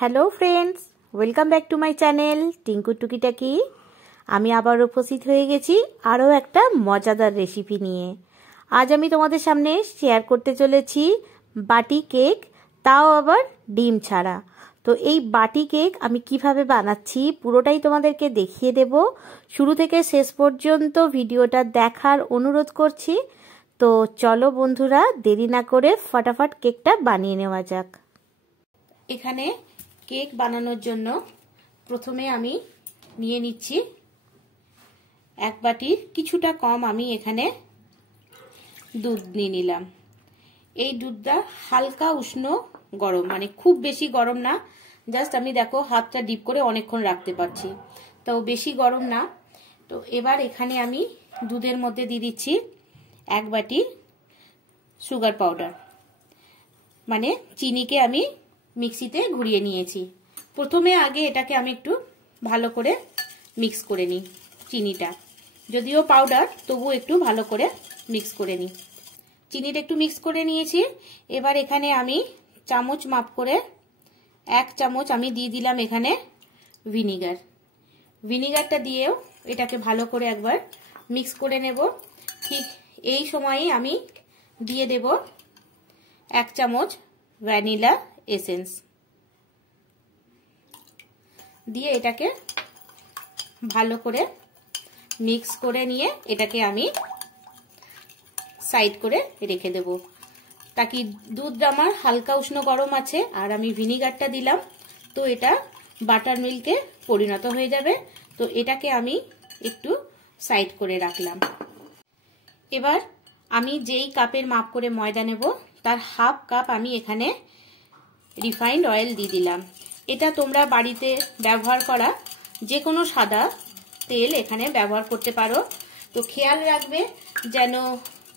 Hello friends, welcome back to my channel Tinku টুকিটাকি। আমি আবার উপস্থিত হয়ে গেছি আরও একটা মজাদার রেসিপি নিয়ে। আজ আমি তোমাদের সামনে শেয়ার করতে চলেছি বাটি কেক, তাও আবার ডিম ছাড়া। তো এই বাটি কেক আমি কিভাবে বানাচ্ছি পুরোটাই তোমাদেরকে দেখিয়ে দেব। শুরু থেকে শেষ পর্যন্ত ভিডিওটা দেখার অনুরোধ করছি। তো চলো বন্ধুরা, দেরি না করে ফটাফট কেকটা বানিয়ে নেওয়া যাক। এখানে কেক বানানোর জন্য প্রথমে আমি নিয়ে নিচ্ছি এক বাটির কিছুটা কম আমি এখানে দুধ নিয়ে নিলাম। এই দুধটা হালকা উষ্ণ গরম, মানে খুব বেশি গরম না, জাস্ট আমি দেখো হাতটা ডিপ করে অনেকক্ষণ রাখতে পারছি, তো বেশি গরম না। তো এবার এখানে আমি দুধের মধ্যে দিয়ে দিচ্ছি এক বাটি সুগার পাউডার, মানে চিনিকে আমি মিক্সিতে ঘুরিয়ে নিয়েছি। প্রথমে আগে এটাকে আমি একটু ভালো করে মিক্স করে নিই। চিনিটা যদিও পাউডার, তবু একটু ভালো করে মিক্স করে নিই। চিনিটা একটু মিক্স করে নিয়েছি। এবার এখানে আমি চামচ মাপ করে 1 চামচ আমি দিয়ে দিলাম এখানে ভিনিগার। ভিনিগারটা দিয়েও এটাকে ভালো করে একবার মিক্স করে নেব। ঠিক এই সময়ই আমি দিয়ে দেব 1 চামচ ভ্যানিলা এসেন্স, দিয়ে এটাকে ভালো করে মিক্স করে নিয়ে এটাকে আমি সাইড করে রেখে দেব। তাকি দুধটা আমার হালকা উষ্ণ গরম আছে আর আমি ভিনিগারটা দিলাম, তো এটা বাটার মিল্কে পরিণত হয়ে যাবে। তো এটাকে আমি একটু সাইড করে রাখলাম। এবার আমি যেই কাপের মাপ করে ময়দা নেব তার হাফ কাপ আমি এখানে রিফাইন্ড অয়েল দিয়ে দিলাম। এটা তোমরা বাড়িতে ব্যবহার করা যে কোনো সাদা তেল এখানে ব্যবহার করতে পারো। তো খেয়াল রাখবে যেন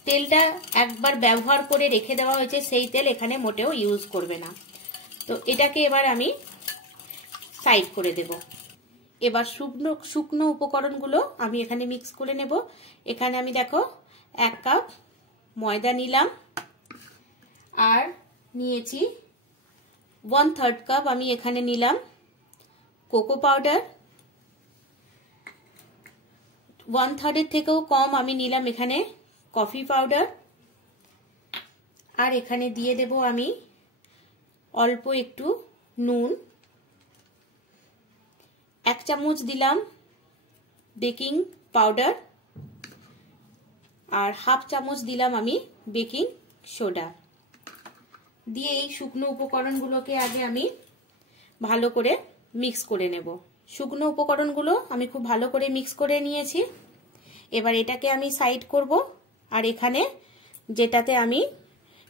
তেলটা একবার ব্যবহার করে রেখে দেওয়া হয়েছে সেই তেল এখানে মোটেও ইউজ করবে না। তো এটাকে এবার আমি সাইড করে দেব। এবার শুকনো উপকরণগুলো আমি এখানে মিক্স করে নেব। এখানে আমি দেখো 1 কাপ ময়দা নিলাম, আর নিয়েছি 1/3 কাপ আমি এখানে নিলাম কোকো পাউডার, 1/3 এর থেকেও কম আমি নিলাম এখানে কফি পাউডার, আর এখানে দিয়ে দেব আমি অল্প একটু নুন, 1 চামচ দিলাম বেকিং পাউডার, আর হাফ চামচ দিলাম আমি বেকিং সোডা। দিয়ে এই শুকনো উপকরণগুলোকে আগে আমি ভালো করে মিক্স করে নেব। শুকনো উপকরণগুলো আমি খুব ভালো করে মিক্স করে নিয়েছি। এবার এটাকে আমি সাইড করব, আর এখানে যেটাতে আমি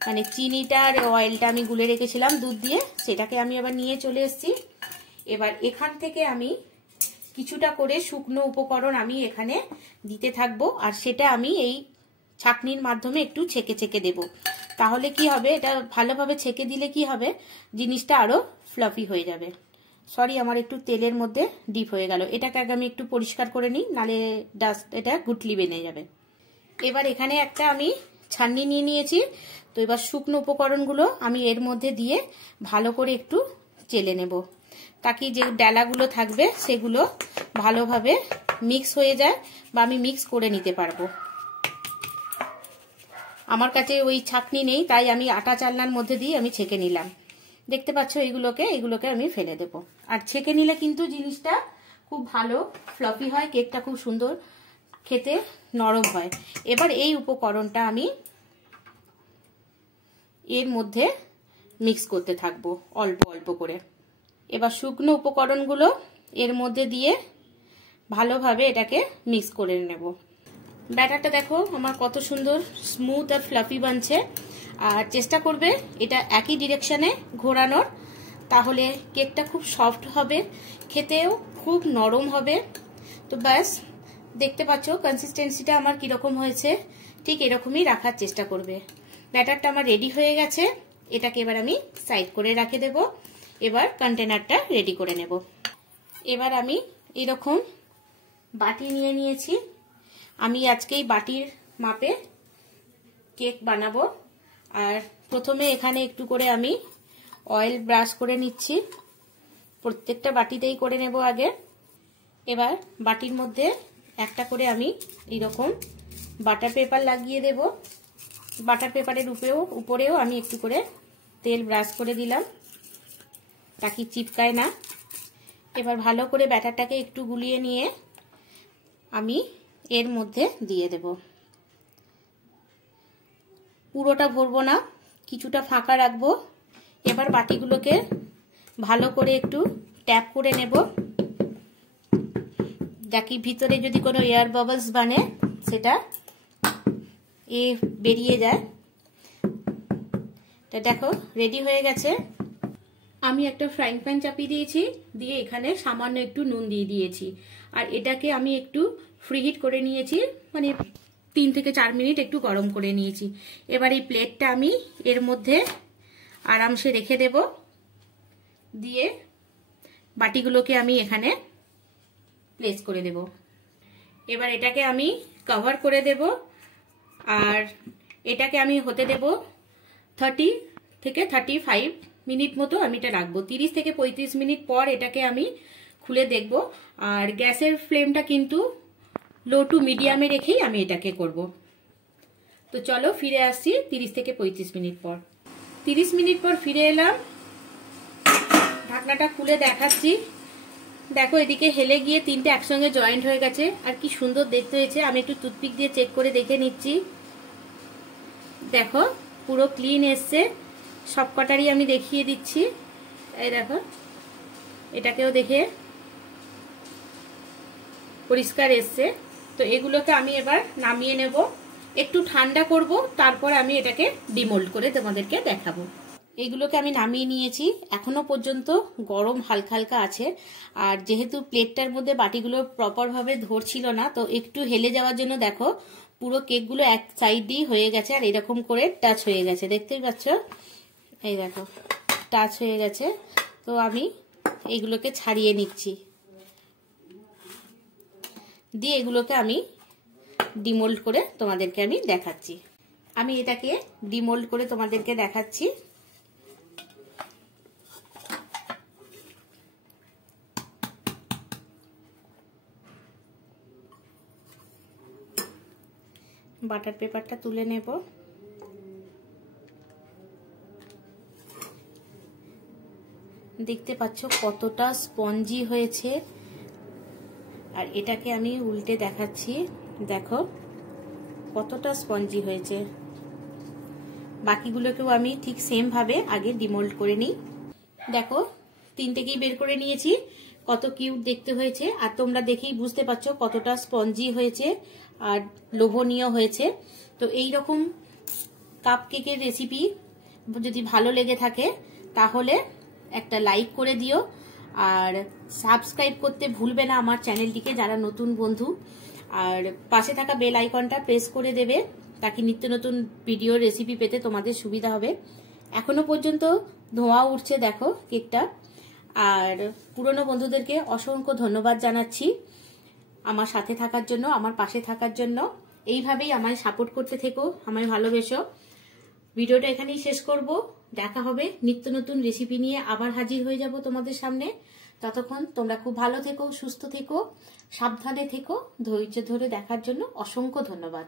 মানে চিনিটা আর অয়েলটা আমি গুলে রেখেছিলাম দুধ দিয়ে, সেটাকে আমি আবার নিয়ে চলে এসেছি। এবার এখান থেকে আমি কিছুটা করে শুকনো উপকরণ আমি এখানে দিতে থাকবো, আর সেটা আমি এই ছাঁকনির মাধ্যমে একটু ছেঁকে ছেঁকে দেব। তাহলে কি হবে, এটা ভালোভাবে ছেঁকে দিলে কি হবে, জিনিসটা আরো ফ্লাফি হয়ে যাবে। সরি, আমার একটু তেলের মধ্যে ডিপ হয়ে গেল। এটাকে আগে আমি একটু পরিষ্কার করে নিই, নালে ডাস্ট এটা গুটলি বেনে যাবে। এবার এখানে একটা আমি ছাঁকনি নিয়ে নিয়েছি। তো এবার শুকনো উপকরণগুলো আমি এর মধ্যে দিয়ে ভালো করে একটু চেলে নেব, তাকি যে ডালাগুলো থাকবে সেগুলো ভালোভাবে মিক্স হয়ে যায় বা আমি মিক্স করে নিতে পারবো। আমার কাছে ওই ছাঁকনি নেই, তাই আমি আটা চালনার মধ্যে দিয়ে আমি ছেঁকে নিলাম। দেখতে পাচ্ছ এগুলোকে আমি ফেলে দেব। আর ছেঁকে নিলে কিন্তু জিনিসটা খুব ভালো ফ্লাফি হয়, কেকটা খুব সুন্দর খেতে নরম হয়। এবার এই উপকরণটা আমি এর মধ্যে মিক্স করতে থাকবো অল্প অল্প করে। এবার শুকনো উপকরণগুলো এর মধ্যে দিয়ে ভালোভাবে এটাকে মিক্স করে নেব। ব্যাটারটা দেখো আমার কত সুন্দর স্মুথ আর ফ্লাফি বানছে। আর চেষ্টা করবে এটা একই ডিরেকশনে ঘোরানোর, তাহলে কেকটা খুব সফট হবে, খেতেও খুব নরম হবে। তো ব্যাস, দেখতে পাচ্ছ কনসিস্টেন্সিটা আমার কিরকম হয়েছে, ঠিক এরকমই রাখার চেষ্টা করবে। ব্যাটারটা আমার রেডি হয়ে গেছে, এটাকে এবার আমি সাইড করে রেখে দেব। এবার কন্টেনারটা রেডি করে নেব। এবার আমি এরকম বাটি নিয়ে নিয়েছি। আমি আজকে এই বাটির মাপে কেক বানাবো। আর প্রথমে এখানে একটু করে আমি অয়েল ব্রাশ করে নিচ্ছি। প্রত্যেকটা বাটিতেই করে নেব আগে। এবার বাটির মধ্যে একটা করে আমি এইরকম বাটার পেপার লাগিয়ে দেব। বাটার পেপারের উপরেও আমি একটু করে তেল ব্রাশ করে দিলাম, তাকে চিপকায় না। এবার ভালো করে ব্যাটারটাকে একটু গুলিয়ে নিয়ে আমি এর মধ্যে দিয়ে দেব। পুরোটা ভরবো না, কিছুটা ফাঁকা রাখবো। এবার বাটিগুলোকে ভালো করে একটু ট্যাপ করে নেব, যাতে ভিতরে যদি কোনো এয়ার বাবলস বানে সেটা বেরিয়ে যায়। তো দেখো রেডি হয়ে গেছে। আমি একটা ফ্রাইং প্যান চাপিয়ে দিয়েছি, দিয়ে এখানে সামান্য একটু নুন দিয়ে দিয়েছি। আর এটাকে আমি একটু ফ্রিহিট করে নিয়েছি, মানে 3 থেকে 4 মিনিট একটু গরম করে নিয়েছি। এবার এই প্লেটটা আমি এর মধ্যে আরামসে রেখে দেব, দিয়ে বাটিগুলোকে আমি এখানে প্লেস করে দেব। এবার এটাকে আমি কভার করে দেব, আর এটাকে আমি হতে দেব 30 থেকে 35 মিনিট মতো আমি এটা রাখবো। 30 থেকে 35 মিনিট পর এটাকে আমি খুলে দেখব। আর গ্যাসের ফ্লেমটা কিন্তু লো টু মিডিয়ামে রেখেই আমি এটাকে করব। তো চলো ফিরে আসছি 30 থেকে 35 মিনিট পর। 30 মিনিট পর ফিরে এলাম, ঢাকনাটা খুলে দেখাচ্ছি। দেখো এদিকে হেলে গিয়ে 3টে একসঙ্গে জয়েন্ট হয়ে গেছে, আর কি সুন্দর দেখতে হয়েছে। আমি একটু টুথপিক দিয়ে চেক করে দেখে নিচ্ছি। দেখো পুরো ক্লিন এসছে, সব কটারই আমি দেখিয়ে দিচ্ছি। এই দেখো, এটাকেও দেখে পরিষ্কার এসছে। তো এগুলোকে আমি এবার নামিয়ে নেব, একটু ঠান্ডা করব, তারপর আমি এটাকে ডিমোল্ড করে তোমাদেরকে দেখাবো। এগুলোকে আমি নামিয়ে নিয়েছি, এখনো পর্যন্ত গরম হালকা হালকা আছে। আর যেহেতু প্লেটটার মধ্যে বাটিগুলো প্রপারভাবে ধরছিল না, তো একটু হেলে যাওয়ার জন্য দেখো পুরো কেকগুলো এক সাইডই হয়ে গেছে, আর এরকম করে টাচ হয়ে গেছে, দেখতেই পাচ্ছ। এই দেখো টাচ হয়ে গেছে। তো আমি এইগুলোকে ছাড়িয়ে নিচ্ছি, দিয়ে এগুলোকে আমি ডিমোল্ড করে তোমাদেরকে আমি দেখাচ্ছি। আমি এটাকে ডিমোল্ড করে তোমাদেরকে দেখাচ্ছি। বাটার পেপারটা তুলে নেব। দেখতে পাচ্ছ কতটা স্পঞ্জি হয়েছে। আর এটাকে আমি উল্টে দেখাচ্ছি, দেখো কতটা স্পঞ্জি হয়েছে। বাকিগুলোকেও আমি ঠিক সেম ভাবে আগে ডিমোল্ড করে নিই। দেখো 3টেকেই বের করে নিয়েছি, কত কিউট দেখতে হয়েছে। আর তোমরা দেখেই বুঝতে পারছো কতটা স্পঞ্জি হয়েছে আর লোভনীয় হয়েছে। তো এই রকম কাপ কেকের রেসিপি যদি ভালো লেগে থাকে তাহলে একটা লাইক করে দিও, আর সাবস্ক্রাইব করতে ভুলবে না আমার চ্যানেলটিকে যারা নতুন বন্ধু। আর পাশে থাকা বেল আইকনটা প্রেস করে দেবে, তাকে নিত্য নতুন ভিডিও রেসিপি পেতে তোমাদের সুবিধা হবে। এখনো পর্যন্ত ধোঁয়া উঠছে দেখো কেকটা। আর পুরনো বন্ধুদেরকে অসংখ্য ধন্যবাদ জানাচ্ছি আমার সাথে থাকার জন্য, আমার পাশে থাকার জন্য। এইভাবেই আমায় সাপোর্ট করতে থেকো, আমায় ভালোবেসো। ভিডিওটা এখানেই শেষ করব, দেখা হবে নিত্য নতুন রেসিপি নিয়ে, আবার হাজির হয়ে যাব তোমাদের সামনে। ততক্ষণ তোমরা খুব ভালো থেকো, সুস্থ থেকো, সাবধানে থেকো। ধৈর্য ধরে দেখার জন্য অসংখ্য ধন্যবাদ।